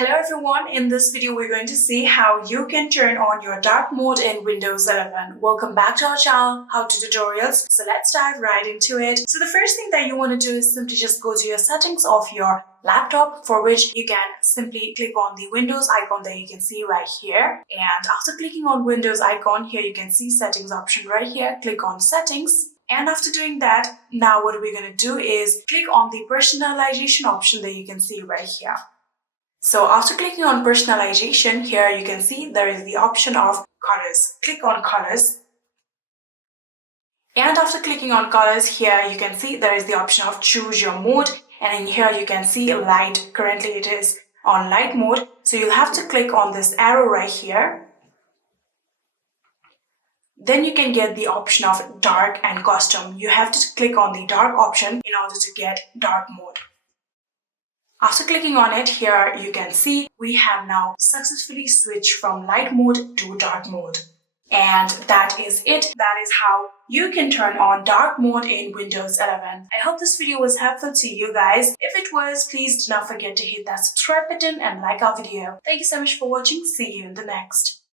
Hello everyone, in this video we're going to see how you can turn on your dark mode in Windows 11. Welcome back to our channel, How To Tutorials. So let's dive right into it. So the first thing that you want to do is simply just go to your settings of your laptop, for which you can simply click on the Windows icon that you can see right here. And after clicking on Windows icon, here you can see settings option right here. Click on settings. And after doing that, now what we're going to do is click on the personalization option that you can see right here. So after clicking on personalization, here you can see there is the option of colors. Click on colors. And after clicking on colors, here you can see there is the option of choose your mode. And in here you can see light. Currently it is on light mode. So you'll have to click on this arrow right here. Then you can get the option of dark and custom. You have to click on the dark option in order to get dark mode. After clicking on it, here you can see we have now successfully switched from light mode to dark mode. And that is it. That is how you can turn on dark mode in Windows 11. I hope this video was helpful to you guys. If it was, please do not forget to hit that subscribe button and like our video. Thank you so much for watching. See you in the next.